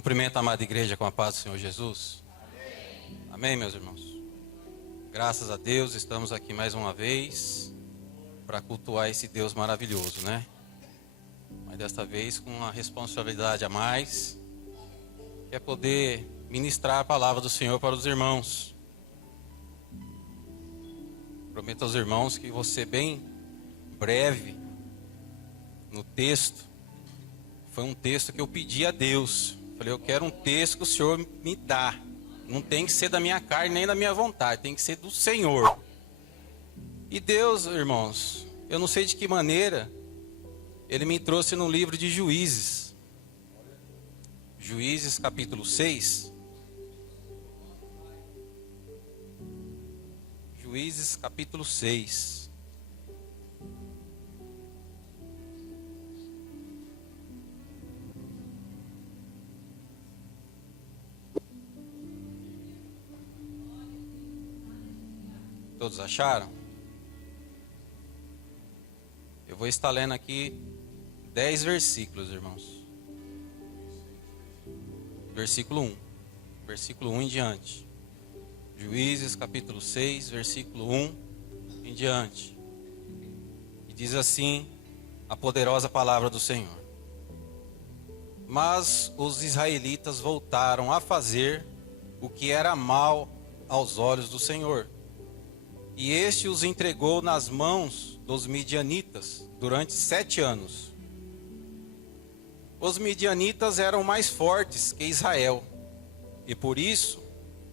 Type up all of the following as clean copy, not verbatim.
Cumprimento a amada igreja com a paz do Senhor Jesus. Amém. Amém, meus irmãos. Graças a Deus estamos aqui mais uma vez para cultuar esse Deus maravilhoso, né? Mas desta vez com uma responsabilidade a mais, que é poder ministrar a palavra do Senhor para os irmãos. Prometo aos irmãos que vou ser bem breve no texto. Foi um texto que eu pedi a Deus. Falei, eu quero um texto que o Senhor me dá. Não tem que ser da minha carne nem da minha vontade, tem que ser do Senhor. E Deus, irmãos, eu não sei de que maneira, Ele me trouxe no livro de Juízes. Juízes capítulo 6. Juízes capítulo 6. Todos acharam? Eu vou estar lendo aqui 10 versículos, irmãos. Versículo 1. Versículo 1 em diante. Juízes capítulo 6, versículo 1 em diante. E diz assim a poderosa palavra do Senhor. Mas os israelitas voltaram a fazer o que era mal aos olhos do Senhor. E este os entregou nas mãos dos midianitas durante 7 anos. Os midianitas eram mais fortes que Israel, e por isso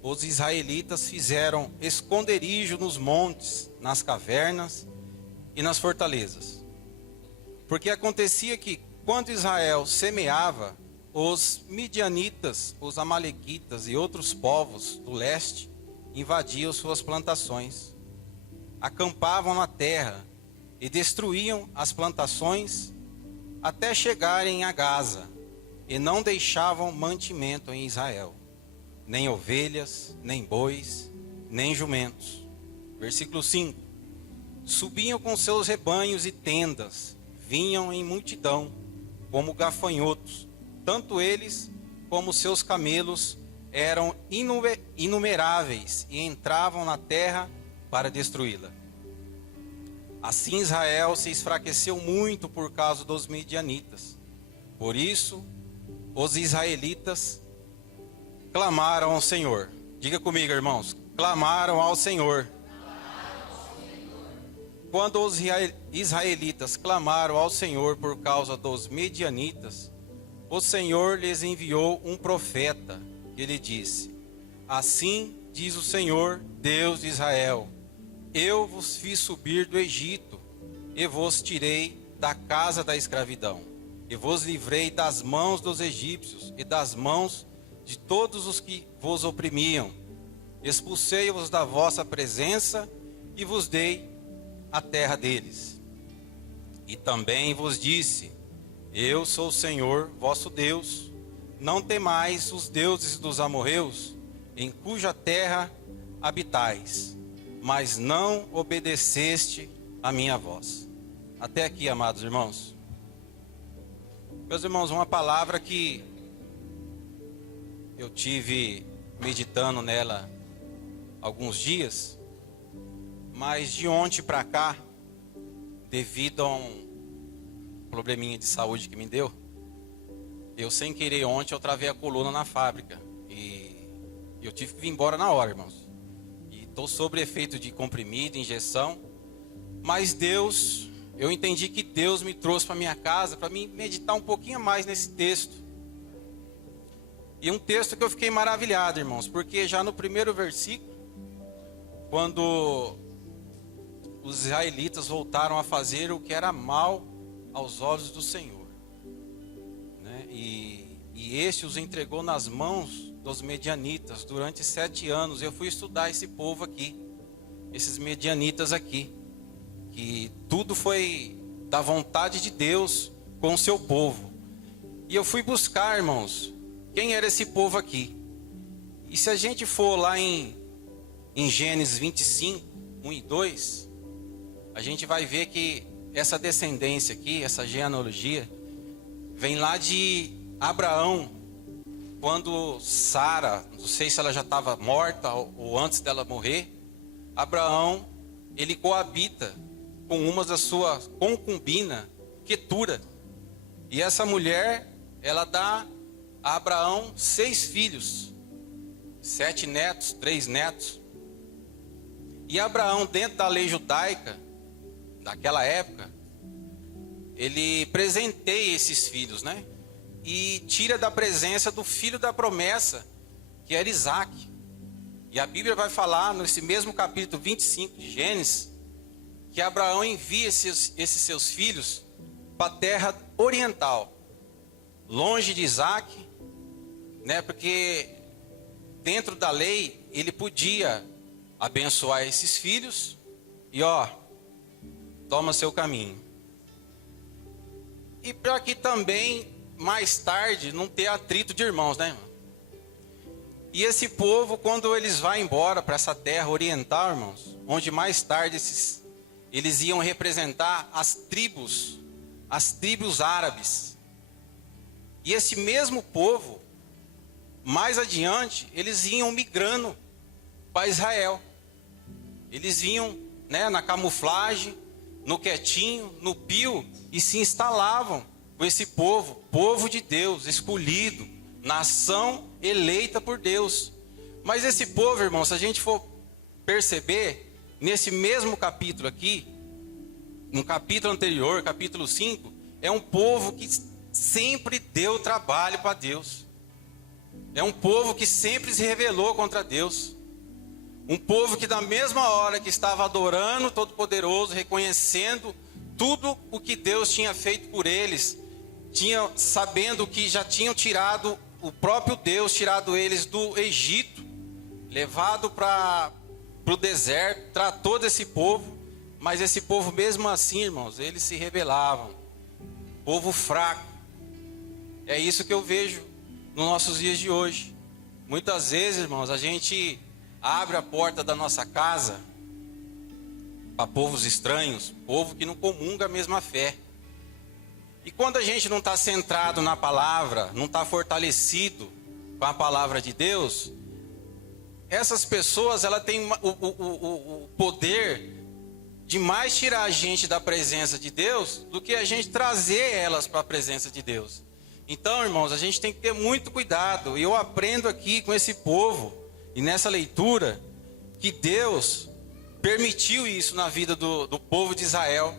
os israelitas fizeram esconderijo nos montes, nas cavernas e nas fortalezas. Porque acontecia que, quando Israel semeava, os midianitas, os amalequitas e outros povos do leste invadiam suas plantações. Acampavam na terra e destruíam as plantações até chegarem a Gaza, e não deixavam mantimento em Israel, nem ovelhas, nem bois, nem jumentos. Versículo 5. Subiam com seus rebanhos e tendas, vinham em multidão, como gafanhotos, tanto eles como seus camelos eram inumeráveis, e entravam na terra para destruí-la. Assim Israel se enfraqueceu muito por causa dos midianitas. Por isso, os israelitas clamaram ao Senhor. Diga comigo, irmãos. Clamaram ao Senhor. Quando os israelitas clamaram ao Senhor por causa dos midianitas, o Senhor lhes enviou um profeta. Ele disse: Assim diz o Senhor, Deus de Israel: Eu vos fiz subir do Egito, e vos tirei da casa da escravidão, e vos livrei das mãos dos egípcios, e das mãos de todos os que vos oprimiam. Expulsei-vos da vossa presença, e vos dei a terra deles. E também vos disse: Eu sou o Senhor vosso Deus. Não temais os deuses dos amorreus, em cuja terra habitais. Mas não obedeceste a minha voz. Até aqui, amados irmãos. Meus irmãos, uma palavra que eu tive meditando nela alguns dias, mas de ontem para cá, devido a um probleminha de saúde que me deu, eu sem querer ontem eu travei a coluna na fábrica e eu tive que vir embora na hora, irmãos. Estou sob efeito de comprimido, injeção, mas Deus, eu entendi que Deus me trouxe para minha casa para mim meditar um pouquinho mais nesse texto. E um texto que eu fiquei maravilhado, irmãos, porque já no primeiro versículo, quando os israelitas voltaram a fazer o que era mal aos olhos do Senhor, né? E este os entregou nas mãos dos medianitas durante 7 anos. Eu fui estudar esse povo aqui, esses medianitas aqui, que tudo foi da vontade de Deus com o seu povo. E eu fui buscar, irmãos, quem era esse povo aqui. E se a gente for lá em Gênesis 25, 1 e 2, a gente vai ver que essa descendência aqui, essa genealogia, vem lá de Abraão, quando Sara, não sei se ela já estava morta ou antes dela morrer, Abraão, ele coabita com uma da sua concubina, Quetura. E essa mulher, ela dá a Abraão 6 filhos, 7 netos, 3 netos. E Abraão, dentro da lei judaica, daquela época, ele presenteia esses filhos, né? E tira da presença do filho da promessa, que era Isaac. E a Bíblia vai falar, nesse mesmo capítulo 25 de Gênesis, que Abraão envia esses seus filhos para a terra oriental, longe de Isaac, né? Porque dentro da lei, ele podia abençoar esses filhos e toma seu caminho. E para que também, mais tarde, não ter atrito de irmãos, né, irmão? E esse povo, quando eles vão embora para essa terra oriental, irmãos, onde mais tarde eles iam representar as tribos árabes. E esse mesmo povo, mais adiante, eles iam migrando para Israel. Eles vinham, né, na camuflagem, no quietinho, no pio, e se instalavam com esse povo de Deus, escolhido, nação eleita por Deus. Mas esse povo, irmão, se a gente for perceber, nesse mesmo capítulo aqui, no capítulo anterior, capítulo 5, é um povo que sempre deu trabalho para Deus. É um povo que sempre se rebelou contra Deus. Um povo que da mesma hora que estava adorando o Todo-Poderoso, reconhecendo tudo o que Deus tinha feito por eles, sabendo que já tinham tirado o próprio Deus, tirado eles do Egito, levado para o deserto, tratou desse povo, mas esse povo mesmo assim, irmãos, eles se rebelavam. Povo fraco. É isso que eu vejo nos nossos dias de hoje. Muitas vezes, irmãos, a gente abre a porta da nossa casa para povos estranhos, povo que não comunga a mesma fé. E quando a gente não está centrado na palavra, não está fortalecido com a palavra de Deus, essas pessoas, ela têm o poder de mais tirar a gente da presença de Deus do que a gente trazer elas para a presença de Deus. Então, irmãos, a gente tem que ter muito cuidado. E eu aprendo aqui com esse povo e nessa leitura que Deus permitiu isso na vida do povo de Israel,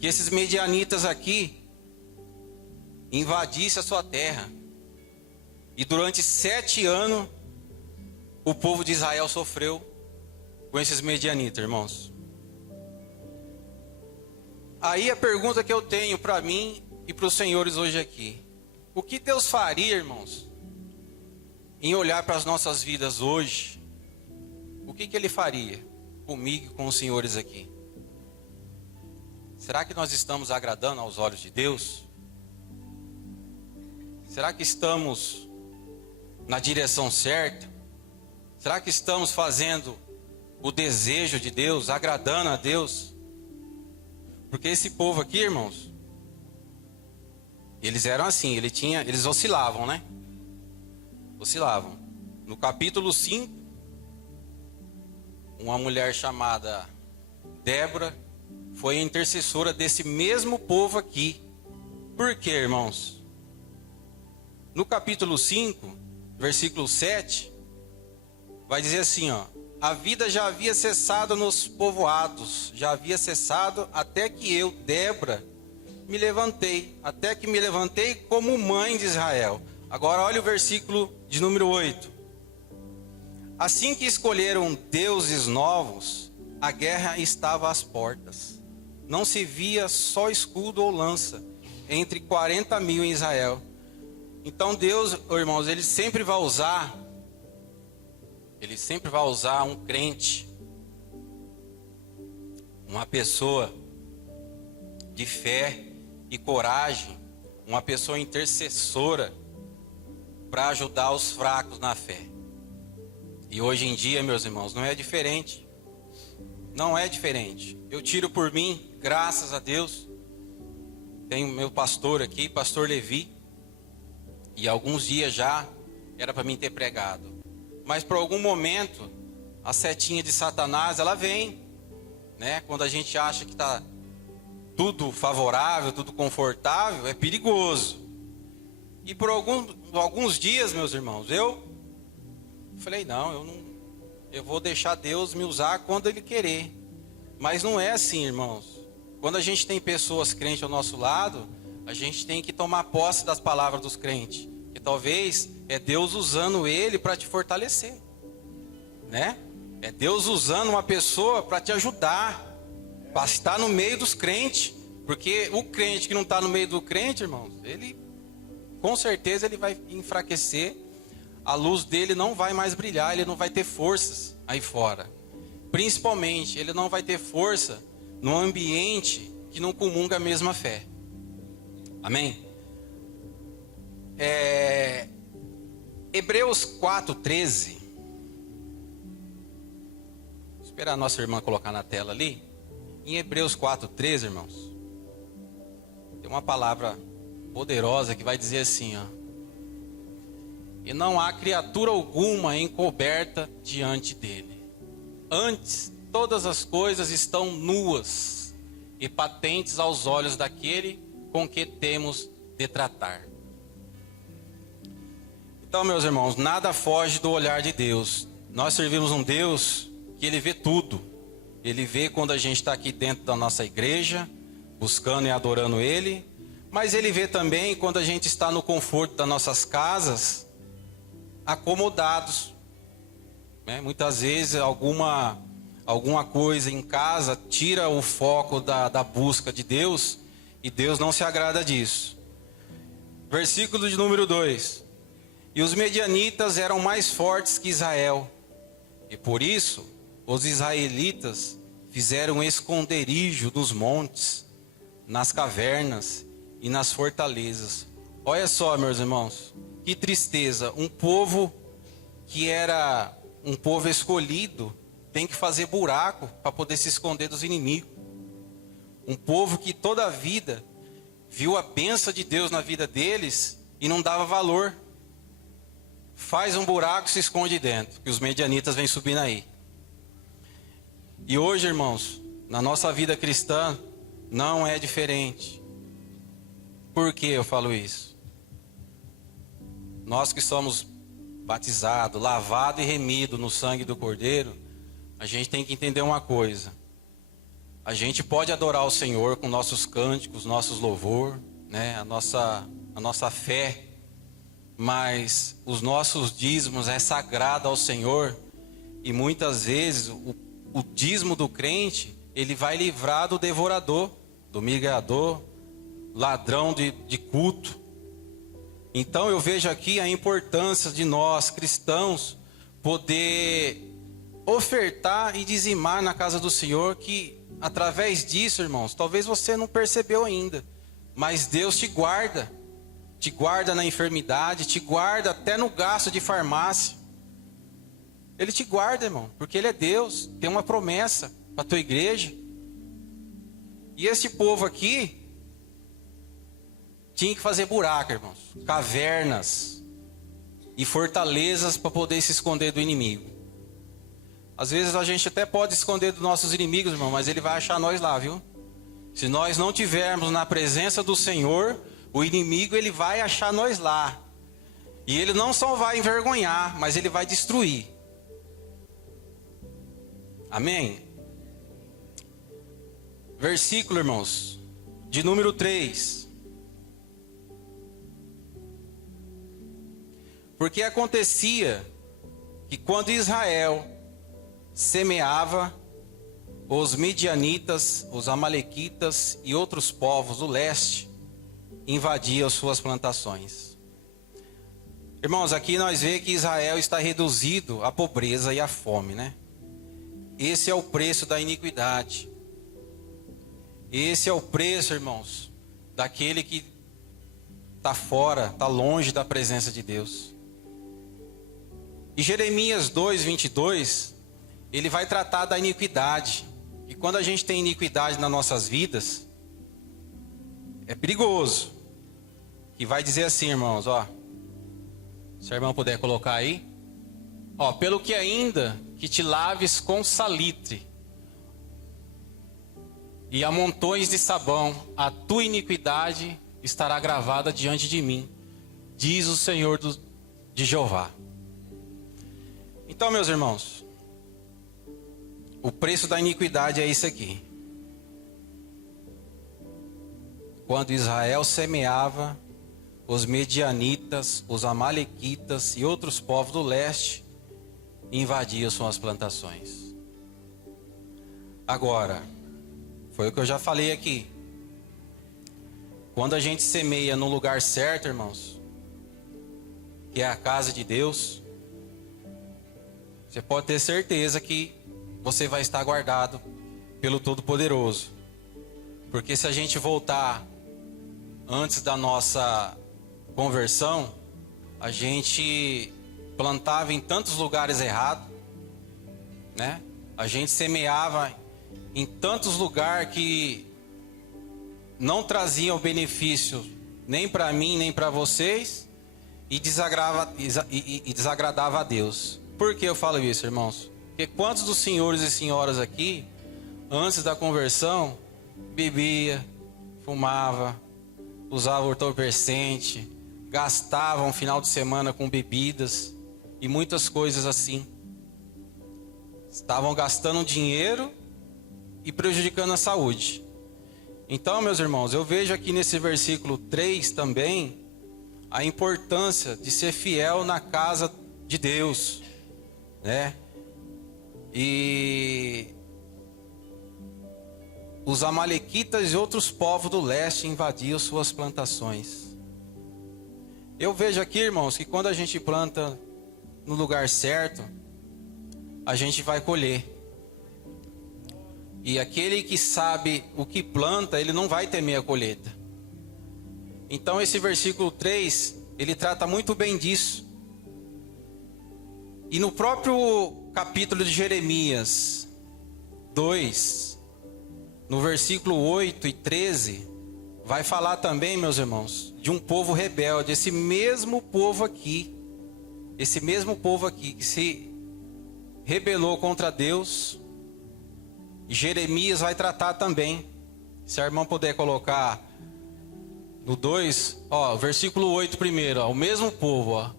que esses medianitas aqui invadissem a sua terra. E durante 7 anos o povo de Israel sofreu com esses medianitas, irmãos. Aí a pergunta que eu tenho para mim e para os senhores hoje aqui: o que Deus faria, irmãos, em olhar para as nossas vidas hoje? O que Ele faria comigo e com os senhores aqui? Será que nós estamos agradando aos olhos de Deus? Será que estamos na direção certa? Será que estamos fazendo o desejo de Deus, agradando a Deus? Porque esse povo aqui, irmãos, eles eram assim, eles oscilavam, né? Oscilavam. No capítulo 5, uma mulher chamada Débora foi a intercessora desse mesmo povo aqui. Por quê, irmãos? No capítulo 5, versículo 7, vai dizer assim, a vida já havia cessado nos povoados, já havia cessado até que eu, Débora, me levantei, até que me levantei como mãe de Israel. Agora olha o versículo de número 8. Assim que escolheram deuses novos, a guerra estava às portas. Não se via só escudo ou lança entre 40.000 em Israel. Então Deus, irmãos, Ele sempre vai usar um crente, uma pessoa de fé e coragem, uma pessoa intercessora para ajudar os fracos na fé. E hoje em dia, meus irmãos, não é diferente. Não é diferente. Eu tiro por mim, graças a Deus. Tenho meu pastor aqui, pastor Levi. E alguns dias já era para mim ter pregado. Mas por algum momento, a setinha de Satanás, ela vem, né? Quando a gente acha que está tudo favorável, tudo confortável, é perigoso. E por alguns dias, meus irmãos, eu falei, eu vou deixar Deus me usar quando Ele querer. Mas não é assim, irmãos. Quando a gente tem pessoas crentes ao nosso lado, a gente tem que tomar posse das palavras dos crentes. Que talvez é Deus usando ele para te fortalecer, né? É Deus usando uma pessoa para te ajudar, para estar no meio dos crentes. Porque o crente que não está no meio do crente, irmãos, ele, com certeza, ele vai enfraquecer. A luz dele não vai mais brilhar, ele não vai ter forças aí fora. Principalmente, ele não vai ter força num ambiente que não comunga a mesma fé. Amém? Hebreus 4:13. Vou esperar a nossa irmã colocar na tela ali. Em Hebreus 4:13, irmãos, tem uma palavra poderosa que vai dizer assim, ó: e não há criatura alguma encoberta diante dele. Antes, todas as coisas estão nuas e patentes aos olhos daquele com que temos de tratar. Então, meus irmãos, nada foge do olhar de Deus. Nós servimos um Deus que Ele vê tudo. Ele vê quando a gente está aqui dentro da nossa igreja, buscando e adorando Ele. Mas Ele vê também quando a gente está no conforto das nossas casas, acomodados, né? Muitas vezes alguma coisa em casa tira o foco da busca de Deus, e Deus não se agrada disso. Versículo de número 2: e os medianitas eram mais fortes que Israel, e por isso os israelitas fizeram esconderijo nos montes, nas cavernas e nas fortalezas. Olha só, meus irmãos, que tristeza. Um povo que era um povo escolhido tem que fazer buraco para poder se esconder dos inimigos. Um povo que toda a vida viu a bênção de Deus na vida deles e não dava valor. Faz um buraco e se esconde dentro, que os medianitas vêm subindo aí. E hoje, irmãos, na nossa vida cristã, não é diferente. Por que eu falo isso? Nós que somos batizados, lavados e remidos no sangue do Cordeiro, a gente tem que entender uma coisa. A gente pode adorar o Senhor com nossos cânticos, nossos louvor, né? a nossa fé, mas os nossos dízimos é sagrado ao Senhor, e muitas vezes o dízimo do crente, ele vai livrar do devorador, do migrador, ladrão de culto. Então eu vejo aqui a importância de nós cristãos poder ofertar e dizimar na casa do Senhor, que através disso, irmãos, talvez você não percebeu ainda, mas Deus te guarda na enfermidade, te guarda até no gasto de farmácia. Ele te guarda, irmão, porque Ele é Deus, tem uma promessa para a tua igreja. E esse povo aqui tinha que fazer buraco, irmãos, cavernas e fortalezas para poder se esconder do inimigo. Às vezes a gente até pode esconder dos nossos inimigos, irmão, mas ele vai achar nós lá, viu? Se nós não tivermos na presença do Senhor, o inimigo ele vai achar nós lá. E ele não só vai envergonhar, mas ele vai destruir. Amém? Versículo, irmãos, de número 3. Porque acontecia que quando Israel semeava, os midianitas, os amalequitas e outros povos do leste invadiam suas plantações. Irmãos, aqui nós vemos que Israel está reduzido à pobreza e à fome, né? Esse é o preço da iniquidade. Esse é o preço, irmãos, daquele que está fora, está longe da presença de Deus. E Jeremias 2:22, ele vai tratar da iniquidade. E quando a gente tem iniquidade nas nossas vidas, é perigoso. E vai dizer assim, irmãos, ó: Se a irmã puder colocar aí. Ó, pelo que ainda que te laves com salitre e amontões de sabão, a tua iniquidade estará gravada diante de mim, diz o Senhor de Jeová. Então, meus irmãos, o preço da iniquidade é isso aqui. Quando Israel semeava, os medianitas, os amalequitas e outros povos do leste invadiam suas plantações. Agora, foi o que eu já falei aqui. Quando a gente semeia no lugar certo, irmãos, que é a casa de Deus, você pode ter certeza que você vai estar guardado pelo Todo-Poderoso. Porque se a gente voltar antes da nossa conversão, a gente plantava em tantos lugares errados, né? A gente semeava em tantos lugares que não traziam benefício nem para mim, nem para vocês, e desagradava a Deus. Por que eu falo isso, irmãos? Porque quantos dos senhores e senhoras aqui, antes da conversão, bebia, fumava, usava entorpecente, gastavam final de semana com bebidas e muitas coisas assim. Estavam gastando dinheiro e prejudicando a saúde. Então, meus irmãos, eu vejo aqui nesse versículo 3 também a importância de ser fiel na casa de Deus, né? E os amalequitas e outros povos do leste invadiam suas plantações. Eu vejo aqui, irmãos, que quando a gente planta no lugar certo, a gente vai colher. E aquele que sabe o que planta, ele não vai temer a colheita. Então esse versículo 3, ele trata muito bem disso. E no próprio capítulo de Jeremias 2, no versículo 8 e 13, vai falar também, meus irmãos, de um povo rebelde. Esse mesmo povo aqui que se rebelou contra Deus, Jeremias vai tratar também. Se a irmã puder colocar no 2, ó, versículo 8 primeiro, ó, o mesmo povo, ó.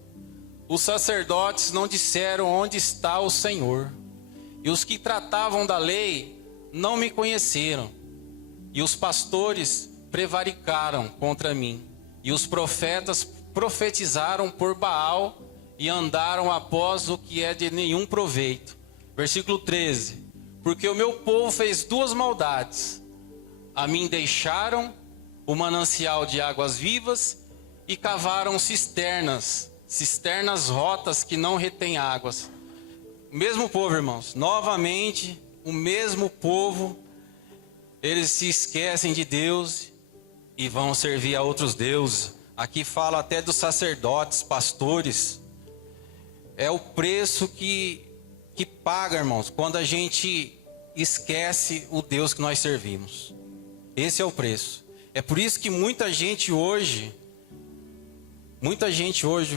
Os sacerdotes não disseram onde está o Senhor, e os que tratavam da lei não me conheceram, e os pastores prevaricaram contra mim, e os profetas profetizaram por Baal e andaram após o que é de nenhum proveito. Versículo 13, porque o meu povo fez duas maldades: a mim deixaram o manancial de águas vivas e cavaram cisternas rotas que não retêm águas. O mesmo povo, irmãos, novamente, o mesmo povo, eles se esquecem de Deus e vão servir a outros deuses. Aqui fala até dos sacerdotes, pastores. É o preço que paga, irmãos, quando a gente esquece o Deus que nós servimos. Esse é o preço. É por isso que muita gente hoje,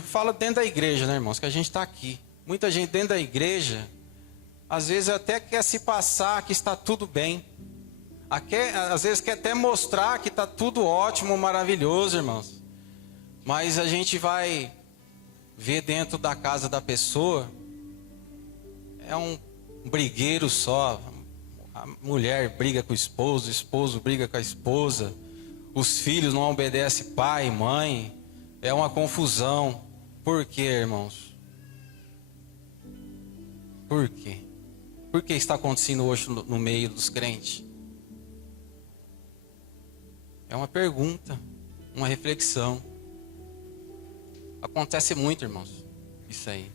fala dentro da igreja, né, irmãos, que a gente está aqui. Muita gente dentro da igreja, às vezes até quer se passar que está tudo bem. Às vezes quer até mostrar que está tudo ótimo, maravilhoso, irmãos. Mas a gente vai ver dentro da casa da pessoa, é um brigueiro só. A mulher briga com o esposo briga com a esposa. Os filhos não obedecem pai e mãe. É uma confusão. Por quê, irmãos? Por quê? Por que está acontecendo hoje no meio dos crentes? É uma pergunta, uma reflexão. Acontece muito, irmãos, isso aí.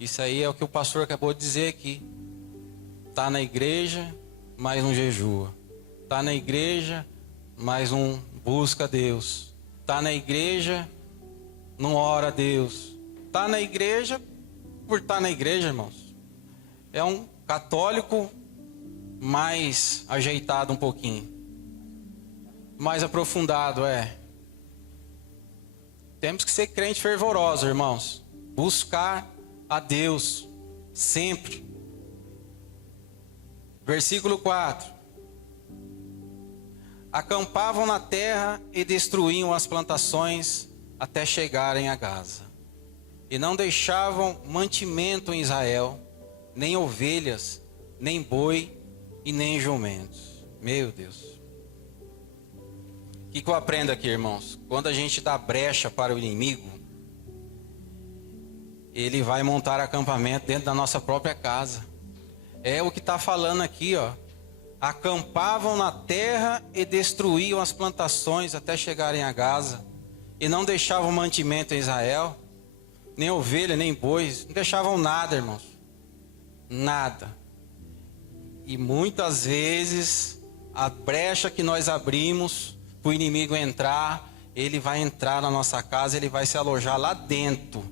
Isso aí é o que o pastor acabou de dizer aqui. Está na igreja, mas não jejua. Está na igreja, mas não busca Deus. Está na igreja, não ora a Deus. Está na igreja por estar na igreja, irmãos. É um católico mais ajeitado um pouquinho. Mais aprofundado, é. Temos que ser crente fervoroso, irmãos. Buscar a Deus sempre. Versículo 4. Acampavam na terra e destruíam as plantações até chegarem a Gaza. E não deixavam mantimento em Israel, nem ovelhas, nem boi e nem jumentos. Meu Deus. O que eu aprendo aqui, irmãos? Quando a gente dá brecha para o inimigo, ele vai montar acampamento dentro da nossa própria casa. É o que está falando aqui, ó. Acampavam na terra e destruíam as plantações até chegarem a Gaza. E não deixavam mantimento em Israel, nem ovelha, nem bois. Não deixavam nada, irmãos. Nada. E muitas vezes, a brecha que nós abrimos para o inimigo entrar, ele vai entrar na nossa casa, ele vai se alojar lá dentro.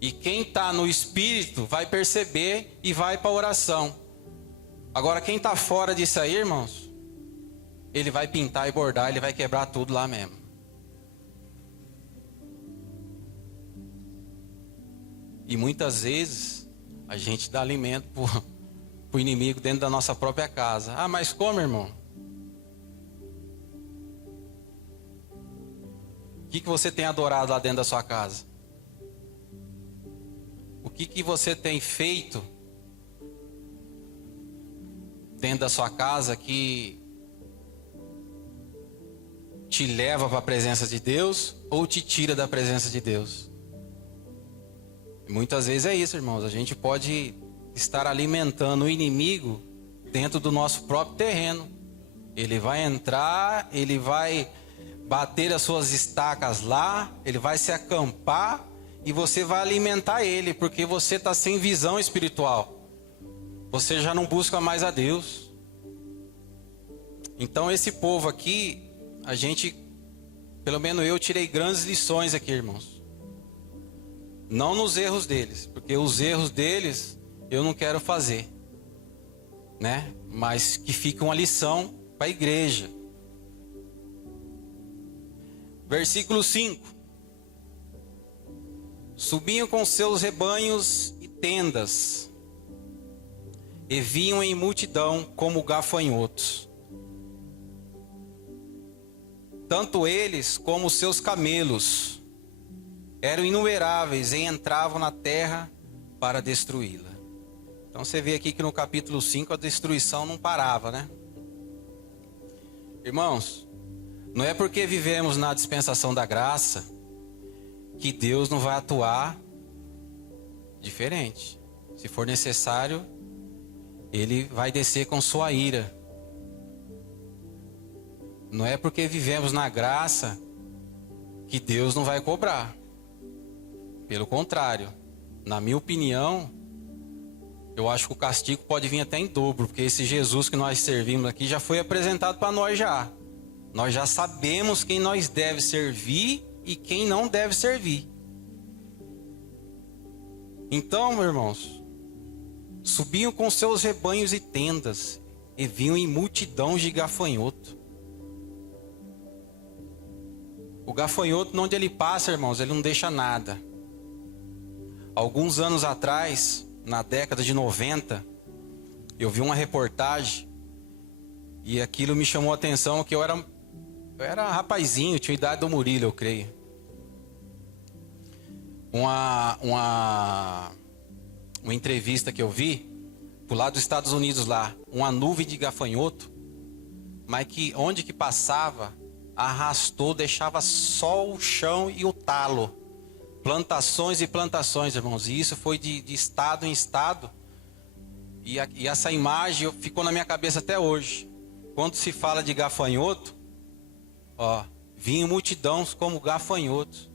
E quem está no espírito vai perceber e vai para a oração. Agora quem está fora disso aí, irmãos, ele vai pintar e bordar, ele vai quebrar tudo lá mesmo. E muitas vezes a gente dá alimento para o inimigo dentro da nossa própria casa. Ah, mas como, irmão? O que você tem adorado lá dentro da sua casa? O que você tem feito dentro da sua casa que te leva para a presença de Deus ou te tira da presença de Deus? E muitas vezes é isso, irmãos. A gente pode estar alimentando o inimigo dentro do nosso próprio terreno. Ele vai entrar, ele vai bater as suas estacas lá, ele vai se acampar e você vai alimentar ele, porque você está sem visão espiritual. Você já não busca mais a Deus. Então esse povo aqui, a gente, pelo menos eu tirei grandes lições aqui, irmãos. Não nos erros deles, porque os erros deles eu não quero fazer, né? Mas que fica uma lição para a igreja. Versículo 5. Subiam com seus rebanhos e tendas, e vinham em multidão como gafanhotos. Tanto eles como seus camelos eram inumeráveis e entravam na terra para destruí-la. Então você vê aqui que no capítulo 5 a destruição não parava, né? Irmãos, não é porque vivemos na dispensação da graça que Deus não vai atuar diferente. Se for necessário, Ele vai descer com sua ira. Não é porque vivemos na graça que Deus não vai cobrar. Pelo contrário, na minha opinião, eu acho que o castigo pode vir até em dobro, porque esse Jesus que nós servimos aqui já foi apresentado para nós já. Nós já sabemos quem nós deve servir e quem não deve servir. Então, meus irmãos, subiam com seus rebanhos e tendas e vinham em multidão de gafanhoto. O gafanhoto, onde ele passa, irmãos, ele não deixa nada. Alguns anos atrás, na década de 90, eu vi uma reportagem e aquilo me chamou a atenção, que eu era rapazinho, tinha a idade do Murilo, eu creio. Uma entrevista que eu vi, pro lado dos Estados Unidos lá, uma nuvem de gafanhoto, mas que onde que passava, arrastou, deixava só o chão e o talo. Plantações e plantações, irmãos, e isso foi de estado em estado, e essa imagem ficou na minha cabeça até hoje. Quando se fala de gafanhoto, ó, vinham multidões como gafanhotos.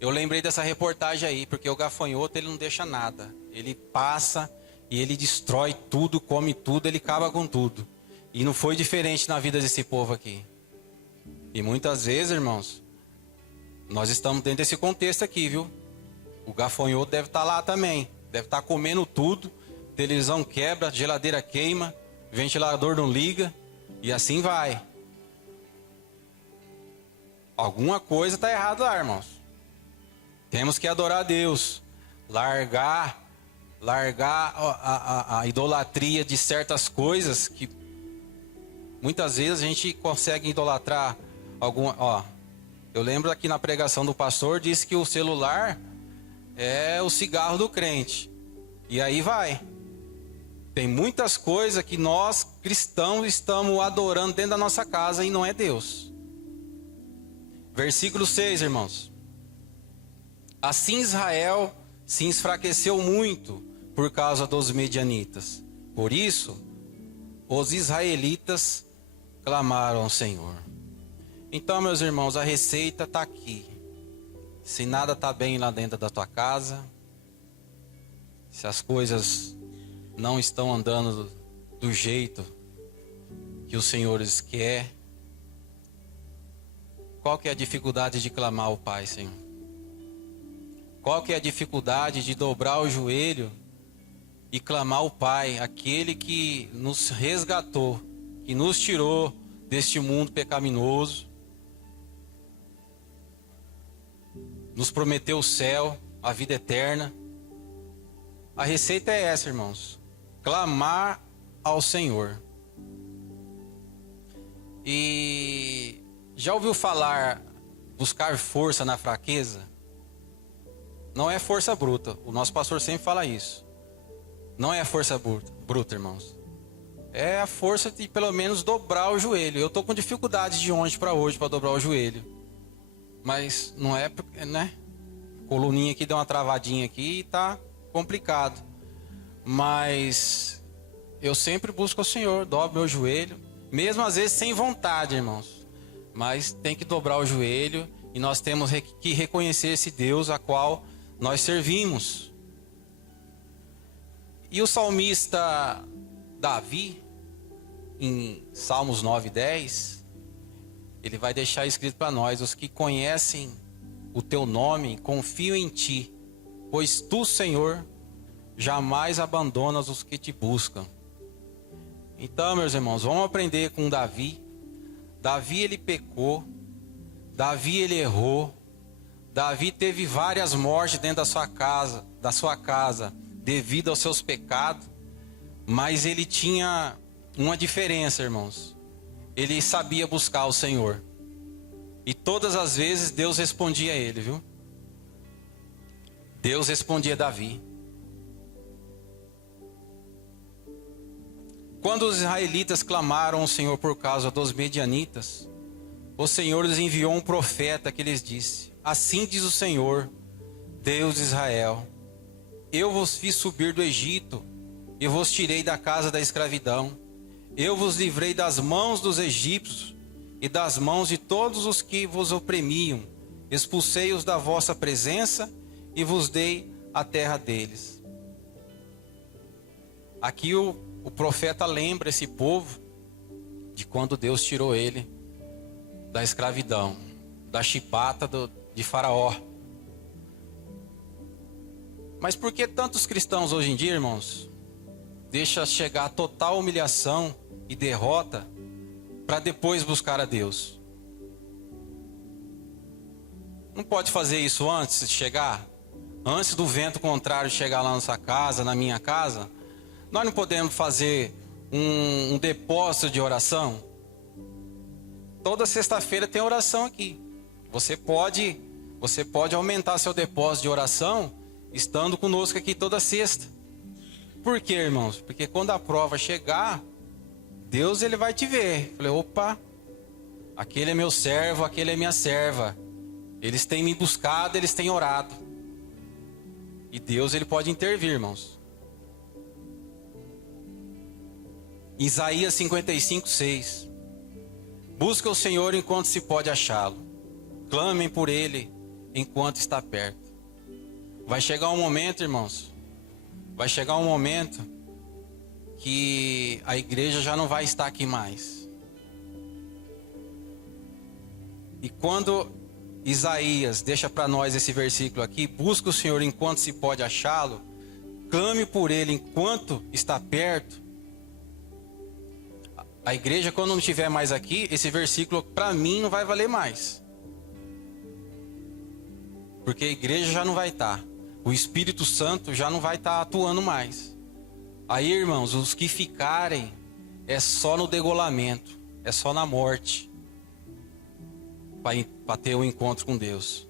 Eu lembrei dessa reportagem aí, porque o gafanhoto ele não deixa nada, ele passa e ele destrói tudo, come tudo, ele acaba com tudo. E não foi diferente na vida desse povo aqui. E muitas vezes, irmãos, nós estamos dentro desse contexto aqui, viu? O gafanhoto deve estar lá também. Deve estar comendo tudo. Televisão quebra, geladeira queima, ventilador não liga. E assim vai. Alguma coisa está errada lá, irmãos. Temos que adorar a Deus. Largar a idolatria de certas coisas que muitas vezes a gente consegue idolatrar alguma. Eu lembro aqui na pregação do pastor, disse que o celular é o cigarro do crente. E aí vai. Tem muitas coisas que nós cristãos estamos adorando dentro da nossa casa e não é Deus. Versículo 6, irmãos. Assim Israel se enfraqueceu muito por causa dos medianitas. Por isso, os israelitas clamaram ao Senhor. Então, meus irmãos, a receita está aqui. Se nada está bem lá dentro da tua casa, se as coisas não estão andando do jeito que o Senhor quer, qual que é a dificuldade de clamar ao Pai, Senhor? Qual que é a dificuldade de dobrar o joelho e clamar ao Pai, aquele que nos resgatou, que nos tirou deste mundo pecaminoso, nos prometeu o céu, a vida eterna. A receita é essa, irmãos: clamar ao Senhor. E já ouviu falar buscar força na fraqueza? Não é força bruta. O nosso pastor sempre fala isso. Não é a força bruta, irmãos. É a força de pelo menos dobrar o joelho. Eu estou com dificuldade de ontem para hoje para dobrar o joelho. Mas não é, né? Coluninha aqui deu uma travadinha aqui e tá complicado. Mas eu sempre busco o Senhor, dobro meu joelho. Mesmo às vezes sem vontade, irmãos. Mas tem que dobrar o joelho e nós temos que reconhecer esse Deus a qual nós servimos. E o salmista Davi, em Salmos 9:10, ele vai deixar escrito para nós: os que conhecem o teu nome confiam em ti, pois tu, Senhor, jamais abandonas os que te buscam. Então, meus irmãos, vamos aprender com Davi. Davi, ele pecou. Davi, ele errou. Davi teve várias mortes dentro da sua casa, devido aos seus pecados. Mas ele tinha uma diferença, irmãos. Ele sabia buscar o Senhor. E todas as vezes Deus respondia a ele, viu? Deus respondia a Davi. Quando os israelitas clamaram ao Senhor por causa dos medianitas, o Senhor lhes enviou um profeta que lhes disse: assim diz o Senhor, Deus de Israel: eu vos fiz subir do Egito, e vos tirei da casa da escravidão. Eu vos livrei das mãos dos egípcios e das mãos de todos os que vos oprimiam. Expulsei-os da vossa presença e vos dei a terra deles. Aqui o profeta lembra esse povo de quando Deus tirou ele da escravidão, da chibata de Faraó. Mas por que tantos cristãos hoje em dia, irmãos, deixam chegar a total humilhação e derrota para depois buscar a Deus? Não pode fazer isso antes de chegar? Antes do vento contrário chegar lá na sua casa, na minha casa? Nós não podemos fazer um depósito de oração? Toda sexta-feira tem oração aqui. Você pode aumentar seu depósito de oração estando conosco aqui toda sexta. Por quê, irmãos? Porque quando a prova chegar, Deus, ele vai te ver. Falei, opa, aquele é meu servo, aquele é minha serva. Eles têm me buscado, eles têm orado. E Deus, ele pode intervir, irmãos. Isaías 55:6. Busca o Senhor enquanto se pode achá-lo. Clamem por ele enquanto está perto. Vai chegar um momento, irmãos. Vai chegar um momento que a igreja já não vai estar aqui mais. E quando Isaías deixa para nós esse versículo aqui: busca o Senhor enquanto se pode achá-lo, clame por ele enquanto está perto. A igreja, quando não estiver mais aqui, esse versículo para mim não vai valer mais. Porque a igreja já não vai estar. O Espírito Santo já não vai estar atuando mais. Aí, irmãos, os que ficarem é só no degolamento, é só na morte, para ter um encontro com Deus.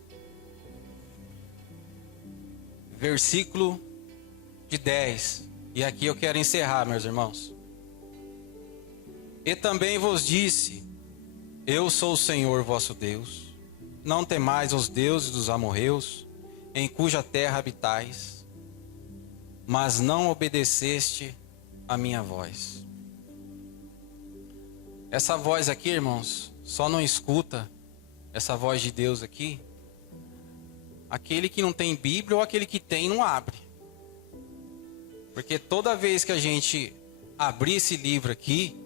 Versículo de 10. E aqui eu quero encerrar, meus irmãos. E também vos disse: eu sou o Senhor vosso Deus. Não temais os deuses dos amorreus, em cuja terra habitais, mas não obedeceste a minha voz. Essa voz aqui, irmãos, só não escuta essa voz de Deus aqui aquele que não tem Bíblia, ou aquele que tem não abre. Porque toda vez que a gente abrir esse livro aqui,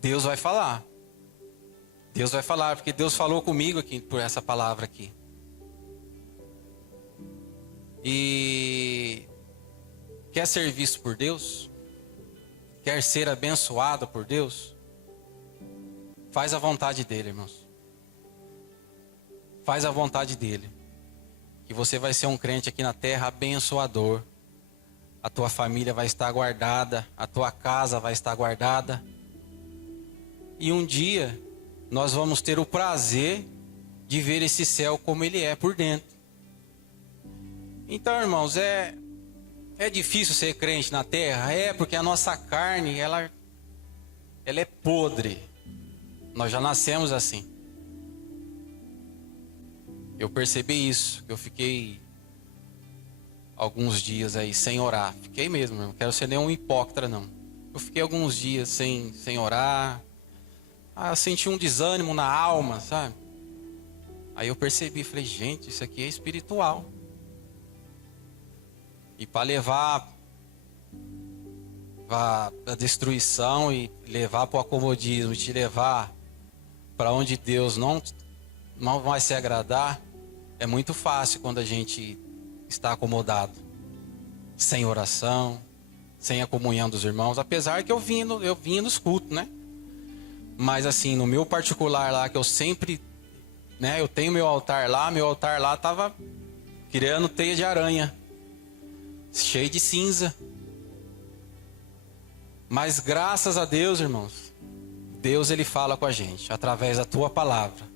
Deus vai falar. Deus vai falar, porque Deus falou comigo aqui por essa palavra aqui. E quer ser visto por Deus? Quer ser abençoado por Deus? Faz a vontade dele, irmãos. Faz a vontade dele. Que você vai ser um crente aqui na terra abençoador. A tua família vai estar guardada, a tua casa vai estar guardada. E um dia nós vamos ter o prazer de ver esse céu como ele é por dentro. Então, irmãos, é difícil ser crente na terra? É, porque a nossa carne, ela é podre. Nós já nascemos assim. Eu percebi isso, que eu fiquei alguns dias aí sem orar. Fiquei mesmo, não quero ser nenhum hipócrita, não. Eu fiquei alguns dias sem orar. Eu senti um desânimo na alma, sabe? Aí eu percebi, falei, gente, isso aqui é espiritual. E para levar a destruição e levar para o acomodismo, e te levar para onde Deus não vai se agradar, é muito fácil quando a gente está acomodado, sem oração, sem a comunhão dos irmãos, apesar que eu vinha nos cultos, né? Mas assim, no meu particular lá, que eu sempre, né, eu tenho meu altar lá tava criando teia de aranha, cheio de cinza. Mas graças a Deus, irmãos, Deus ele fala com a gente através da tua palavra.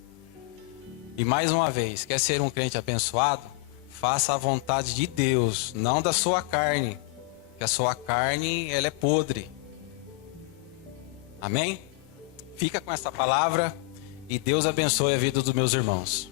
E mais uma vez, quer ser um crente abençoado? Faça a vontade de Deus, não da sua carne, que a sua carne ela é podre. Amém? Fica com essa palavra e Deus abençoe a vida dos meus irmãos.